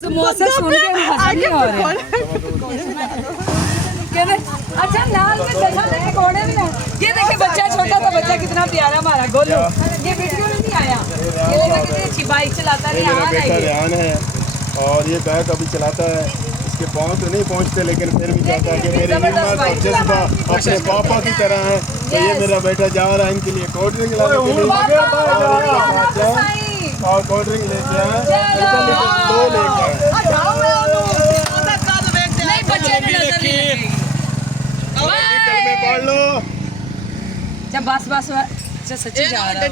समोसे सुन के हंसी नहीं हो रहे कहते अच्छा लाल में दशा के पकौड़े भी ना ये देखिए बच्चा छोटा सा बच्चा कितना प्यारा हमारा गोलू ये वीडियो में नहीं आया ये देखिए कितनी अच्छी बाइक चलाता है मेरा बेटा रेहान है और ये बाइक अभी चलाता है। इसके पाँव तो नहीं पहुंचते लेकिन फिर भी कहता है कि मेरी हिम्मत और जज्बा अपने पापा की तरह है। तो ये मेरा बेटा जा रहा है इनके लिए कोल्ड ड्रिंक लाने के लिए और कोल्ड ड्रिंक लेके आए दो लेके आए। पढ़ लो जब बस बस सच्ची जा रहा है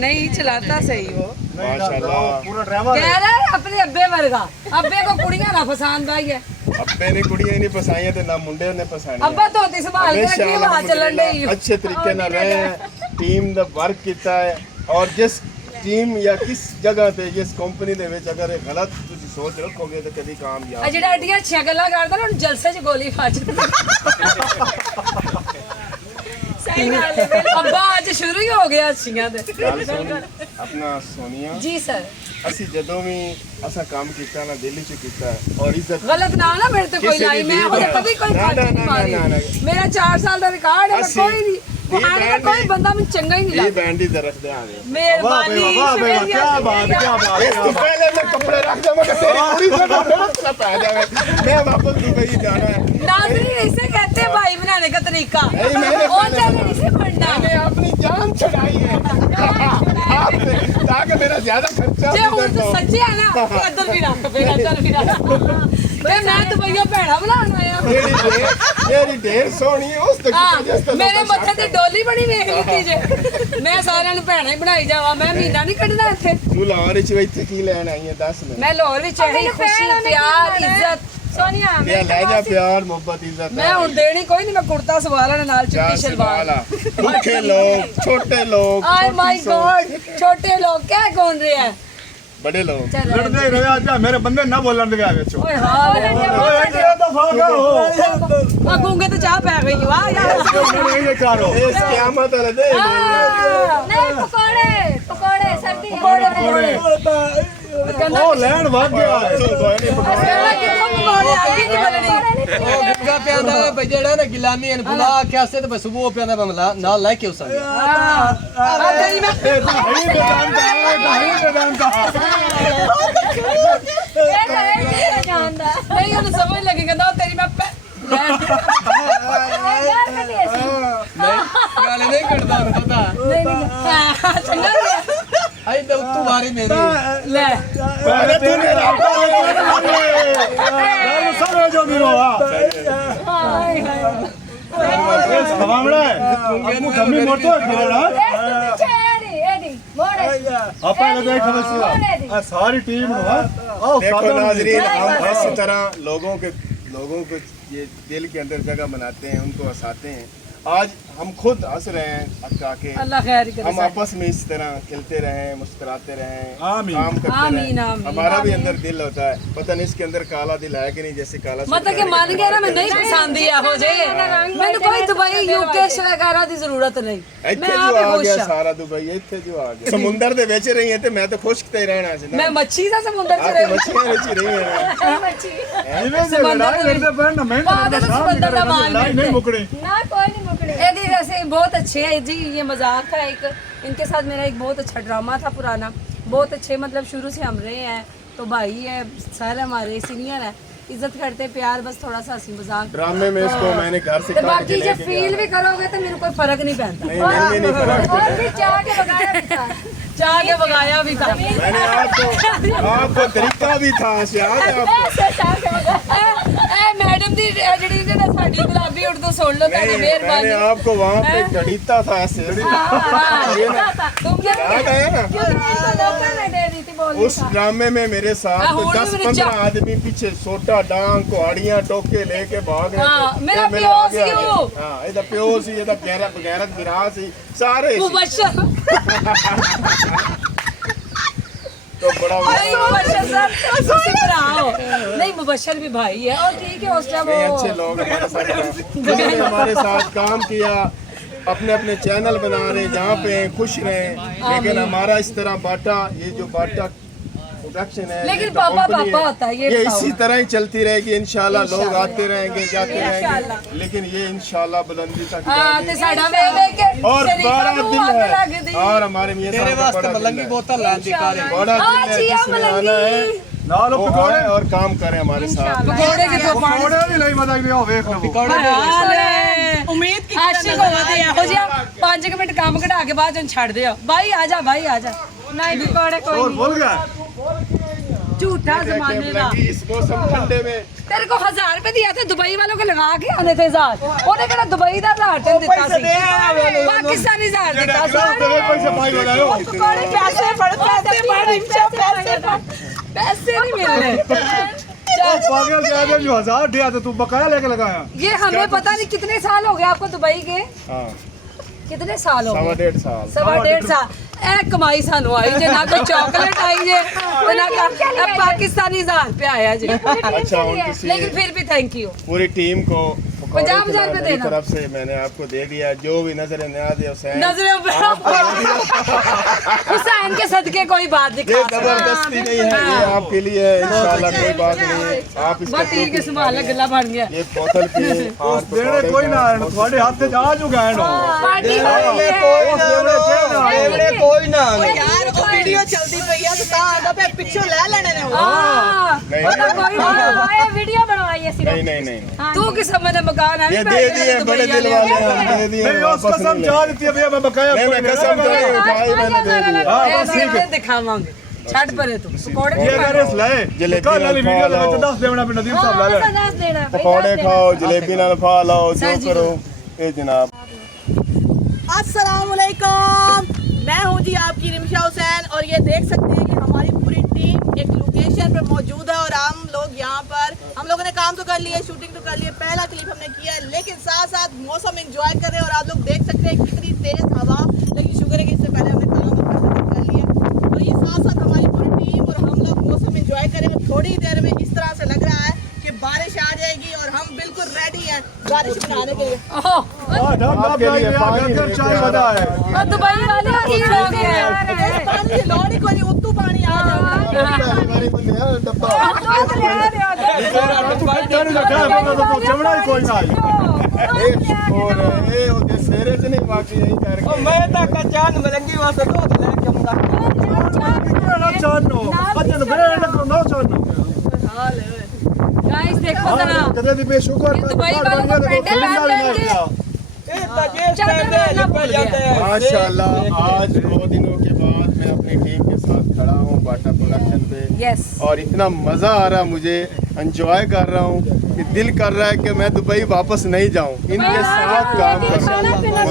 नहीं चलाता सही हो माशाल्लाह पूरा ड्राइवर कह रहा है अपने अब्बे वर्गा अब्बे को कुड़ियां ना पसंद आई है अब्बे ने कुड़ियां नहीं फसाई है तो ना मुंडे ने फसाई अब्बा तो होती संभाल के रखी वहां चलन दे अच्छे तरीके ना रहे हैं टीम ਦਾ वर्क किया है और जिस टीम या किस जगह पे जिस कंपनी ਦੇ ਵਿੱਚ ਅਗਰ ਗਲਤ ਤੁਸੀਂ ਸੋਚ ਰੱਖੋਗੇ ਤਾਂ ਕਦੀ ਕਾਮਯਾਬ ਜਿਹੜਾ ਅੱਡੀਆਂ ਅੱਛੀਆਂ ਗੱਲਾਂ ਕਰਦਾ ਨਾ ਉਹਨੂੰ ਜਲਸੇ 'ਚ ਗੋਲੀ ਫਾਜ ਸਹੀ ਗੱਲ ਹੈ ਅੱਬਾ ਅੱਜ ਸ਼ੁਰੂ ਹੀ ਹੋ ਗਿਆ ਅੱਛੀਆਂ ਦੇ ਆਪਣਾ ਸੋਨੀਆ ਜੀ ਸਰ ਅਸੀਂ ਜਦੋਂ ਵੀ ਅਸਾਂ ਕੰਮ ਕੀਤਾ ਨਾ ਦਿੱਲੀ 'ਚ ਕੀਤਾ ਔਰ ਇੱਜ਼ਤ ਗਲਤ ਨਾ ਨਾ ਮੇਰੇ ਤੇ ਕੋਈ ਲਾਈ ਮੈਂ ਉਹਦੇ ਕਦੀ ਕੋਈ ਫਾਜ ਨਹੀਂ ਮਾਰੀ ਮੇਰਾ 4 ਸਾਲ ਦਾ ਰਿਕਾਰਡ ਹੈ ਕੋਈ ਨਹੀਂ कोई बंदा मुझे चंगा ही नहीं लगता। ये बैंड ही रख दे आगे। मेहरबानी क्या बात तू पहले मैं कपड़े रख दे मैं तेरी पूरी तरह मेरा पै जावे मैं वापस दुबई जाना है। नाज़रीन इसे कहते हैं भाई बनाने का तरीका और इसे पढ़ना मैंने अपनी जान छुड़ाई है आपने ताकि मेरा ज्यादा खर्चा जे हुन तो सच्ची है ना इधर भी रख पे इधर भी रख ते मैं तो भैया भैणा बनाना आया तेरी ढेर सोहनी है उस तक मेरे मत्थे ते डोली बनी देख लीती जे मैं साਰਿਆਂ ਨੂੰ ਭੈਣਾ ਹੀ ਬਣਾਈ ਜਾਵਾਂ ਮੈਂ ਮਹੀਨਾ ਨਹੀਂ ਕੱਢਣਾ ਇੱਥੇ ਤੂੰ ਲਾਹੌਰ ਵਿੱਚ ਇੱਥੇ ਕੀ ਲੈਣ ਆਈ ਹੈ ਦੱਸ ਮੈਨੂੰ ਮੈਂ ਲਾਹੌਰ ਵਿੱਚ ਇਹੀ ਖੁਸ਼ੀ ਪਿਆਰ ਇੱਜ਼ਤ सोनिया मैं ले जा प्यार मोहब्बत इज्जत मैं हुन देनी कोई नहीं मैं कुर्ता सवाला नाल चिट्टी शलवार भूखे लोग छोटे लोग ओए माय गॉड छोटे लोग क्या कौन रहे हैं बड़े लोग लड़ने रहे अच्छा मेरे बंदे ना बोलन लगे आगे छो ओए हां ओए तो फाका हो आ गूंगे तो चाह पै गई वाह यार ये करो इस क़यामत वाले दे नहीं पकोड़े पकोड़े सर्दी पकोड़े ओ लैंड भाग गया कहना किथों पकोड़े आगे नहीं बननी ਉਹ ਗੁੱਗਾ ਪਿਆਂਦਾ ਹੈ ਜਿਹੜਾ ਨਾ ਗਿਲਾਨੀ ਇਹਨੂੰ ਬੁਲਾ ਕੇ ਆਸੇ ਤੇ ਬਸ ਉਹ ਪਿਆਂਦਾ ਬਮਲਾ ਨਾਲ ਲੈ ਕੇ ਉਸਾਂ आ तेरी मैं नहीं बेदांता जानदा नहीं उन्हें समझ लगी कहता तेरी मैं यार मैं भी ऐसी ਗਾਲੇ ਨਹੀਂ ਕੱਢਦਾ ਪਤਾ नहीं चंगा ਆਈ ਤੇ ਉੱਤੋਂ ਮਾਰੀ ਮੇਰੀ ले पहले तूने यार सब जो भी रोआ हमारा है आपको कमी मोटो खेलना पीछे एडी मोड़े आपा लगे खबर सारी टीम नो देखो नाजरीन हम इस तरह लोगों को ये दिल के अंदर जगह बनाते हैं उनको हंसाते हैं। आज हम खुद हंस रहे हैं ताकि अल्लाह खैर करे हम आपस में इस तरह खिलते रहें मुस्कुराते रहें आमीन। काम करते आमीन, रहें। आमीन। हमारा भी अंदर दिल होता है पता नहीं इसके अंदर काला दिल है कि नहीं जैसे काला मतलब कि मान गया ना मैं नहीं पसंद ही हो जाए मैंने कोई दुबई यूके वगैरह की जरूरत नहीं ਇੱਥੇ ਜੋ ਆ ਗਿਆ ਸਾਰਾ ਦੁਬਈ ਇੱਥੇ ਜੋ ਆ ਗਿਆ ਸਮੁੰਦਰ ਦੇ ਵਿੱਚ ਰਹੀ ਹੈ ਤੇ ਮੈਂ ਤਾਂ ਖੁਸ਼ਕ ਤੇ ਰਹਿਣਾ ਸੀ ਨਾ मैं मच्छी सा समुद्र च ਆਪ रही ਮੱਛੀਆਂ ਵਿੱਚ ਹੀ ਰਹੀ ਹੈ मच्छी इन्हें से लड़ाई लड़ते पर ना मैं नहीं मुकड़े ना कोई नहीं मुकड़े एदी वैसे बहुत अच्छे है जी ये मजाक था एक इनके साथ मेरा एक बहुत अच्छा ड्रामा था पुराना बहुत अच्छे मतलब शुरू से हम रहे हैं तो भाई है सारे हमारे सीनियर है इज्जत करते प्यार बस थोड़ा सा हंसी मजाक ड्रामे में इसको मैंने घर से तो काट के बाकी जब लेके फील भी करोगे तो मेरे कोई फर्क नहीं पड़ता नहीं फर्क और भी चाह के बगाया भी था चाह के बगाया भी था मैंने आपको तरीका भी था याद है आपको ऐसे चाह के बगाया ए मैडम दी जड़ी ने साडी गुलाबी उर्दू सुन लो ताकि मैंने मेहरबानी आपको वहाँ पे घड़ीता था ऐसे तुम क्या याद आया ना लोकल ने दे दी थी बोल उस ड्रामे में मेरे साथ हाँ, 10-15 आदमी पीछे सोटा डांग कुहाड़ियां टोके लेके भाग रहे हाँ, थे। मेरा मैं प्यो आगे सी आ गया। वो। हाँ ਇਹਦਾ ਪਿਓ ਸੀ ਇਹਦਾ ਗੈਰਤ ਵਿਰਾਹ ਸੀ ਸਾਰੇ ਸੀ। मुबशर तो बड़ा नहीं मुबशर सर उसी पर आओ नहीं मुबशर भी भाई है और ठीक है उस टाइम ये वो अच्छे लोग हमारे साथ जिन्होंने हमारे साथ काम किया अपने अपने चैनल बना रहे जहाँ पे खुश रहे लेकिन हमारा इस तरह बाटा ये जो बाटा प्रोडक्शन है, लेकिन ये तो पापा कंपनी पापा होता है, ये ये बताओ। इसी तरह ही चलती रहेगी इंशाल्लाह। लोग इंशाल्लाह। आते रहेंगे जाते रहेंगे, लेकिन ये इंशाल्लाह बुलंदी तक हाँ जाएगी। ते साडा वेख देख के और शरीफा बड़ा नूं दिल अग लगदी। है, और हमारे मियां तेरे साहब का वास्ते बड़ा मलंगी दिल है, बोतल लान दी कारी बड़ा हाँ दिल है, जी, हाँ, जिसने आना है मलंगी। ਨਾਲ वो ਪਕੌੜੇ आए और काम करे हमारे साथ। पकौड़े किथों पाण ਪਕੌੜੇ ਵੀ ਲਈ ਪਤਾ ਕਿ ਉਹ ਵੇਖ ਲਵੋ उम्मीद की आशिक होते ਇਹੋ ਜਿਹਾ 5 ਮਿੰਟ ਕੰਮ ਕਢਾ ਕੇ ਬਾਅਦ ਚ ਛੱਡ ਦਿਓ। ਬਾਈ ਆ ਜਾ ਬਾਈ ਆ ਜਾ। ਨਹੀਂ ਪਕੌੜੇ ਕੋਈ ਹੋਰ ਨਹੀਂ ਭੁੱਲ ਗਿਆ झूठा देखे जमाने का। मलंगी इस मौसम ठंडे में तेरे को 1000 रुपए दिया था दुबई वालों को लगा के आने थे 1000 ਉਹਨੇ ਕਿਹੜਾ ਦੁਬਈ ਦਾ ਰਾਟਨ ਦਿੱਤਾ ਸੀ ਪਾਕਿस्तानी 1000 ਦਿੱਤਾ ਸੀ पैसे पाई वाला हो पकौड़े पैसे पैसे नहीं मिल रहे पागल क्या है जो 1000 दिया तो तू बकाया लेके लगाया ये हमें पता नहीं कितने साल हो गए आपको दुबई के हाँ कितने साल हो गए 1.5 साल। 1.5 साल ए कमाई सानू आई जे ना कोई चॉकलेट आई जे ते ना का पाकिस्तानी 1000 रुपया आया जी अच्छा उन किसी लेकिन फिर भी थैंक यू पूरी टीम को 50,000 रुपए देना। तरफ से मैंने आपको दे दिया। जो भी नजर न्याज है हुसैन नजरें हुसैन के सदके कोई बात ये दिखा जबरदस्ती नहीं है, ये आपके लिए है इंशाल्लाह, कोई बात नहीं है। आप इसका बस ठीक है संभाल गला बन गया ये बोतल पे और देने कोई ना है ਤੁਹਾਡੇ ਹੱਥ ਤੇ ਆ ਜੂਗਾ ਇਹਨੂੰ पार्टी ਕੋਈ ਨਾ यार वो वीडियो चलती पई है तो ता आंदा पे पिछो ले लेने ने हां नहीं कोई बनवाए वीडियो बनवाई है सिर्फ नहीं नहीं नहीं तू किस समय ने मकान है ये दे दिए बड़े दिल वाले हैं, दे दिए नहीं उस वापस कसम नहीं जा लेंगे। देती है भैया मैं बकाया नहीं मैं कसम तो नहीं उठाई, मैंने दे दिया। हां बस ठीक है दिखावांगे छट परे तू पकोड़े ये अगर इस ले जलेबी कल वाली नाल वीडियो खा में लो। 10 देना पे नदीम साहब ले ले दस देना भाई, पकौड़े दस देना। खाओ, जलेबी नाल खा लो, जो सर जी करो ए जनाब। अस्सलाम वालेकुम, मैं हूं जी आपकी रिमशा हुसैन और ये देख सकते हैं कि हमारी पूरी टीम एक लोकेशन पर मौजूद है और हम लोग यहाँ पर हम लोगों ने काम तो कर लिया, शूटिंग तो कर लिया, पहला क्लिप हमने किया है, लेकिन साथ साथ मौसम एंजॉय कर रहे हैं और आप लोग देख सकते हैं कितनी तेज हवा। लेकिन शुक्र है कि इससे पहले हमने काम कर लिया और ये साथ साथ हमारी पूरी टीम और हम लोग मौसम एंजॉय करेंगे। थोड़ी देर में इस तरह से लग रहा है कि बारिश आ जाएगी और हम बिल्कुल रेडी हैं बारिश बनाने के लिए। हां ढक ढक भाई आगे कर चाय बजा है और दुबई वाले ठीक हो गए इस पानी की लोड़ ही कोई नहीं, उतू पानी आ जाएगा। डब्बा तेरे रखा है तो चमड़ा ही कोई ना और ये ओदे सेरे च नहीं बाकी यही करके ਮੈਂ ਤਾਂ ਕਚਾਨ ਮਲੰਗੀ ਵਾਸਤੇ ਦੋ ਲੈ ਕੇ ਆਉਂਦਾ ना चानो अच्छा तो बड़े लगो ना चानो गाइस देखो जरा कदे दी बेशुक्र ये दुबई वालों को पेंडे पहन लेंगे ਇਹ ਤਾਂ ਜੇ ਸਟੈਂਡ ਹੈ ਨਿਕਲ ਜਾਂਦੇ हैं माशाल्लाह आज 2 दिनों के बाद मैं अपनी टीम के साथ खड़ा हूँ बाटा प्रोडक्शन पे यस और इतना मज़ा आ रहा मुझे, एंजॉय कर रहा हूँ कि दिल कर रहा है कि मैं दुबई वापस नहीं जाऊँ, इनके साथ काम करूँ।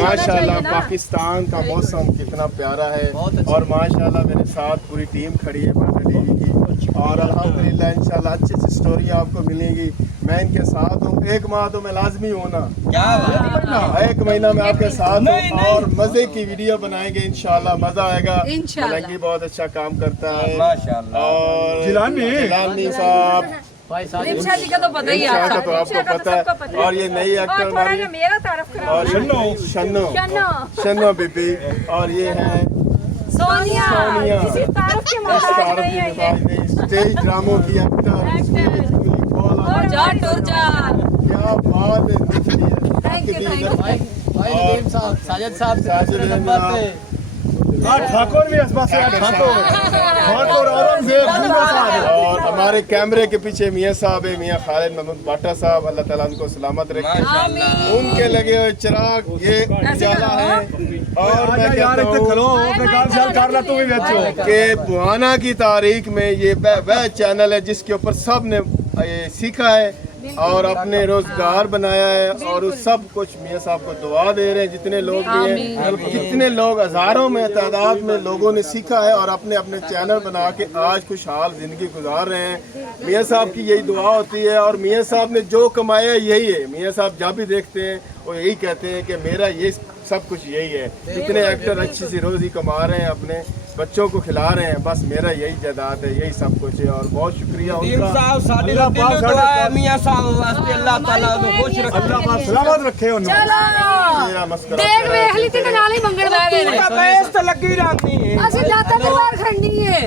माशाल्लाह पाकिस्तान का मौसम कितना प्यारा है और माशाल्लाह मेरे साथ पूरी टीम खड़ी है बाटा टीवी की और अल्हम्दुलिल्लाह इंशाल्लाह अच्छी अच्छी स्टोरियाँ आपको मिलेंगी। मैं इनके साथ हूँ, 1 माह तो मैं लाजमी हूँ ना, क्या बात 1 महीना मैं आपके साथ हूँ और मज़े की वीडियो बनाएंगे इंशाल्लाह, मज़ा आएगा। इंशाल्लाह। मलंगी बहुत अच्छा काम करता है माशाल्लाह। और जिलानी साहब भाई साहब रिमशा जी का तो पता ही है रिमशा का आपको तो आपको पता है और ये नई एक्टर और थोड़ा हमारी ना मेरा तारफ करो और शन्नो शन्नो बीबी और ये है सोनिया सोनिया किसी तारफ के इस मोहताज तारफ नहीं की है ये। दिखाई नहीं, स्टेज ड्रामों की एक्टर जा टुर जा क्या बात है दिखती है। थैंक यू थैंक यू भाई नदीम साहब साजिद साहब साजिद नंबर पे ठाकुर भी इस बात से ठाकुर औरंगजेब दूंगा साहब और हमारे कैमरे के पीछे मियाँ साहब है, मियाँ खालिद महमूद बाटा साहब, अल्लाह ताला उनको सलामत रखे। माशाल्लाह उनके लगे हुए चिराग ये उजाला है और मैं यार कहता इतने हूँ खलो अपने काम शाल कर ला तू भी बेचो कि बुआना की तारीख में ये वह चैनल है जिसके ऊपर सब ने ये सीखा है और अपने रोजगार बनाया है और उस सब कुछ मियाँ साहब को दुआ दे रहे हैं। जितने लोग भी हैं, जितने लोग हजारों में तादाद में लोगों ने सीखा है और अपने अपने चैनल बना के आज खुशहाल जिंदगी गुजार रहे हैं। मियाँ साहब की यही दुआ होती है और मियाँ साहब ने जो कमाया यही है। मियाँ साहब जब भी देखते हैं वो यही कहते हैं कि मेरा ये सब कुछ यही है। जितने एक्टर अच्छी सी रोजी कमा रहे हैं अपने बच्चों को खिला रहे हैं, बस मेरा यही जायदाद है, यही सब कुछ है। और बहुत शुक्रिया दीन उनका। साहब साडी दा दिल दुआ है मियां साहब वास्ते, अल्लाह ताला नु खुश रखे, अल्लाह पाक सलामत रखे उन्हें। मेरा मस्करा देख वेख ली ते नाल ही मंगण बह गए ने। बेस तो लगी रहनी है। ਅਸੀਂ ਜਾਤਾਂ ਦੇ ਬਾਹਰ ਖੜਨੀ ਹੈ,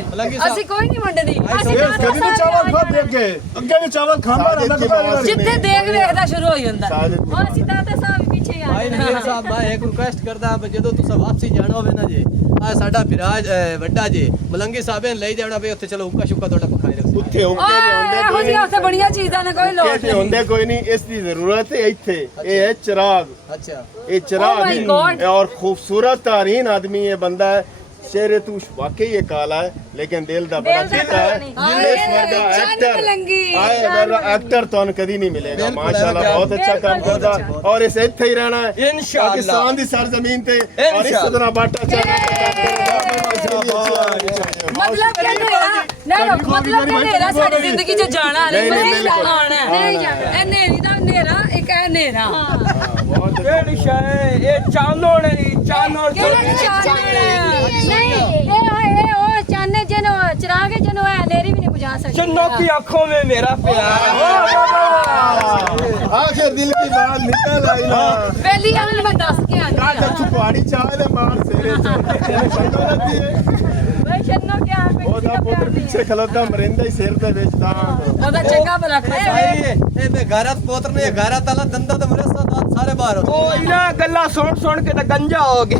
ਅਸੀਂ ਕੋਈ ਨਹੀਂ ਵੰਡਣੀ। ਅਸੀਂ कभी भी चावल खा देख के अगे भी चावल खांदा रहंदा कबार। ਜਿੱਥੇ ਦੇਖ ਵੇਖਦਾ ਸ਼ੁਰੂ ਹੋ ਜਾਂਦਾ। साजिद और ਅਸੀਂ ਦਾਤਾ ਸਾਹਿਬ ਪਿੱਛੇ ਆ ਭਾਈ ਨਵੀਰ ਸਾਹਿਬ ਮੈਂ ਇੱਕ ਰਿਕੁਐਸਟ ਕਰਦਾ ਵੀ ਜਦੋਂ ਤੁਸੀਂ ਵਾਪਸੀ ਜਾਣਾ ਹੋਵੇ ਨਾ ਜੀ ਆ ਸਾਡਾ ਵਿਰਾਜ ਵੱਡਾ ਜੀ ਮਲੰਗੀ ਸਾਹਿਬ ਨੇ ਲਈ ਜਾਣਾ ਵੀ ਉੱਥੇ ਚਲੋ ਹੁੱਕਾ ਸ਼ੁੱਕਾ ਤੁਹਾਡਾ ਪਖਾਈ ਰੱਖੋ ਉੱਥੇ ਹੁੰਦੇ ਇਹੋ ਜਿਹੀਆਂ ਉੱਥੇ ਬੜੀਆਂ ਚੀਜ਼ਾਂ ਨੇ ਕੋਈ ਲੋੜ ਇੱਥੇ ਹੁੰਦੇ ਕੋਈ ਨਹੀਂ, ਇਸ ਦੀ ਜ਼ਰੂਰਤ ਹੈ ਇੱਥੇ। ਇਹ ਹੈ चिराग, ਅੱਛਾ ये चिराग Oh my है God. और खूबसूरत तारीन आदमी ये बंदा है। चेहरे तू वाकई ये काला है लेकिन दिल दा बड़ा चिट्टा है। इस वर्गा एक्टर आए मेरा एक्टर तो कभी नहीं मिलेगा। माशाल्लाह बहुत अच्छा काम करता और इस इत्थे ही रहना है इंशाअल्लाह। पाकिस्तान दी सरजमीन ते और इस तरह बाटा मतलब क्या नेरा ना मतलब क्या नेरा साडी जिंदगी च जाना नहीं आना नहीं जाना। ए नेरी दा नेरा एक है नेरा केड़ी शय ये चानोड़ है, चानोड़ नहीं ये ओ चाने जनो चिरागे जनो है अंधेरी भी नहीं बुझा सकती। चन्नों की आंखों में मेरा प्यार। आखिर दिल की बात निकल आई ना। पहली गल मैं दस के का आनी जब छुपाड़ी चाहे ले मार सेरे चंदो लगती है। भाई चन्नो क्या है ਉਹਦਾ ਪੁੱਤਰ ਪਿੱਛੇ ਖਲੋਤਾ ਮਰਿੰਦਾ ਹੀ ਸਿਰ ਤੇ ਵੇਚਦਾ। ਉਹਦਾ ਚੰਗਾ ਭਲਾ ਖਾਇਆ ਇਹ ਮੈਂ ਘਾਰਤ ਪੋਤਰ ਨੇ ਘਾਰਤ ਵਾਲਾ ਦੰਦਾ ਤੇ ਮੇਰੇ ਸਾਥ ਸਾਰੇ ਬਾਹਰ ਹੋ ओ इना गल्ला सुन के तो गंजा हो गए।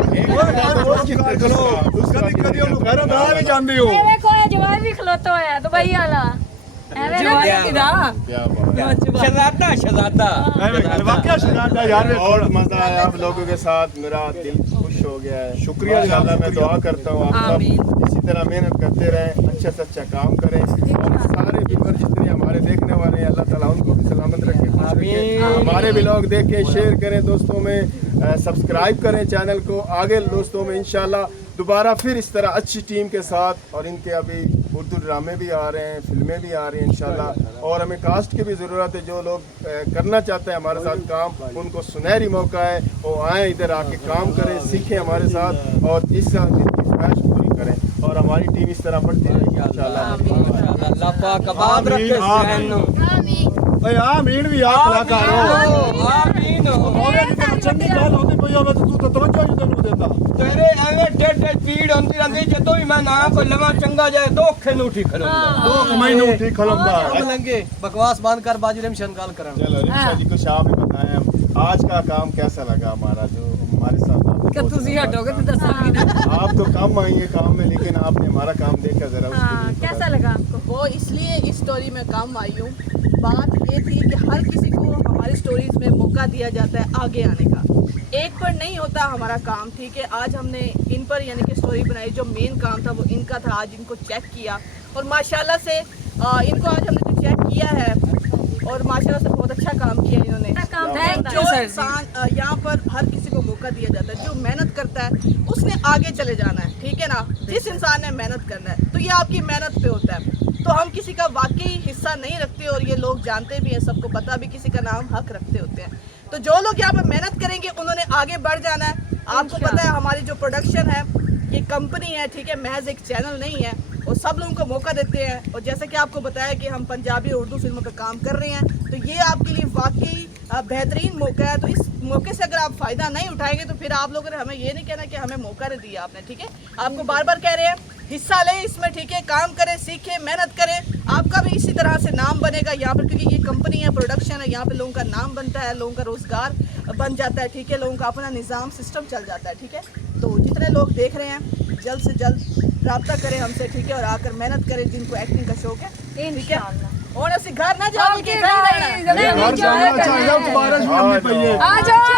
उसका कभी घर ना भी जाती हो। ये देखो ये जवान भी खलोता है दुबई वाला एवे ना क्या बात है। शहजादा शहजादा वाकया शहजादा यार। बहुत मजा आया आप लोगों के साथ, मेरा दिल खुश हो गया है। शुक्रिया अल्लाह, मैं दुआ करता हूँ आप सब इसी तरह मेहनत करते रहें, अच्छे से अच्छा काम करें और सारे व्यूअर जितने हमारे देखने वाले हैं अल्लाह ताला उनको भी सलामत रखे, खुश रखे। हमारे भी लोग देखें, शेयर करें दोस्तों में, सब्सक्राइब करें चैनल को। आगे दोस्तों में इंशाल्लाह दोबारा फिर इस तरह अच्छी टीम के साथ, और इनके अभी उर्दू ड्रामे भी आ रहे हैं, फिल्में भी आ रही हैं इंशाल्लाह। और हमें कास्ट की भी ज़रूरत है, जो लोग करना चाहते हैं हमारे साथ काम, उनको सुनहरी मौका है, वो आएँ इधर आके काम करें, सीखें हमारे साथ और इस ख्वाहिश पूरी करें और हमारी टीम इस तरह बढ़ती रहेगी इंशाल्लाह। अल्लाह पाक आबाद रखे सहन नु। ओए आमीन भी आ कलाकार हो। आमीन होवे कि चंगी गल होंदी पई होवे तू तो तवज्जो ही तैनू देंदा। तेरे एवे टेढ़े पीड़ होंदी रहंदी जदों ही मैं ना कोई लवा चंगा जाए दोखे नु ठीक खलोंदा। 2 महीने ठीक खलोंदा। मलंगे बकवास बंद कर बाजी रेम शनकाल करन। चलो रिक्शा जी कुछ आप ही बताएं, आज का काम कैसा लगा हमारा, जो हमारे साथ कि तुसी हटोगे तो दसांगी ना। आप तो कम आई है काम में, लेकिन आपने हमारा काम देखा जरा उसके हाँ लिए कैसा लगा आपको? वो इसलिए इस स्टोरी में काम आई हूँ। बात ये थी कि हर किसी को हमारी स्टोरीज में मौका दिया जाता है आगे आने का। एक पर नहीं होता हमारा काम, ठीक है। आज हमने इन पर यानी कि स्टोरी बनाई, जो मेन काम था वो इनका था। आज इनको चेक किया और माशाल्लाह से इनको आज हमने जो चेक किया है और माशाल्लाह से बहुत अच्छा काम किया इन्होंने। जो इंसान यहाँ पर हर किसी को मौका दिया जाता है, जो मेहनत करता है उसने आगे चले जाना है, ठीक है ना। जिस इंसान ने मेहनत करना है तो ये आपकी मेहनत पे होता है। तो हम किसी का वाकई हिस्सा नहीं रखते और ये लोग जानते भी हैं, सबको पता भी किसी का नाम हक रखते होते हैं। तो जो लोग यहाँ पर मेहनत करेंगे उन्होंने आगे बढ़ जाना है। आपको पता है हमारी जो प्रोडक्शन है ये कंपनी है, ठीक है, महज एक चैनल नहीं है और सब लोगों को मौका देते हैं। और जैसे कि आपको बताया कि हम पंजाबी और उर्दू फिल्मों पे काम कर रहे हैं, तो ये आपके लिए वाकई बेहतरीन मौका है। तो इस मौके से अगर आप फ़ायदा नहीं उठाएंगे तो फिर आप लोगों ने हमें ये नहीं कहना कि हमें मौका नहीं दिया आपने, ठीक है। आपको बार बार कह रहे हैं हिस्सा लें इसमें, ठीक है, काम करें, सीखें, मेहनत करें, आपका भी इसी तरह से नाम बनेगा यहाँ पर, क्योंकि ये कंपनी है, प्रोडक्शन है, यहाँ पे लोगों का नाम बनता है, लोगों का रोज़गार बन जाता है, ठीक है, लोगों का अपना निज़ाम सिस्टम चल जाता है, ठीक है। तो जितने लोग देख रहे हैं जल्द से जल्द रब्ता करें हमसे, ठीक है, और आकर मेहनत करें जिनको एक्टिंग का शौक है, ठीक है। और ऐसे घर ना जाओ कि आ जाओ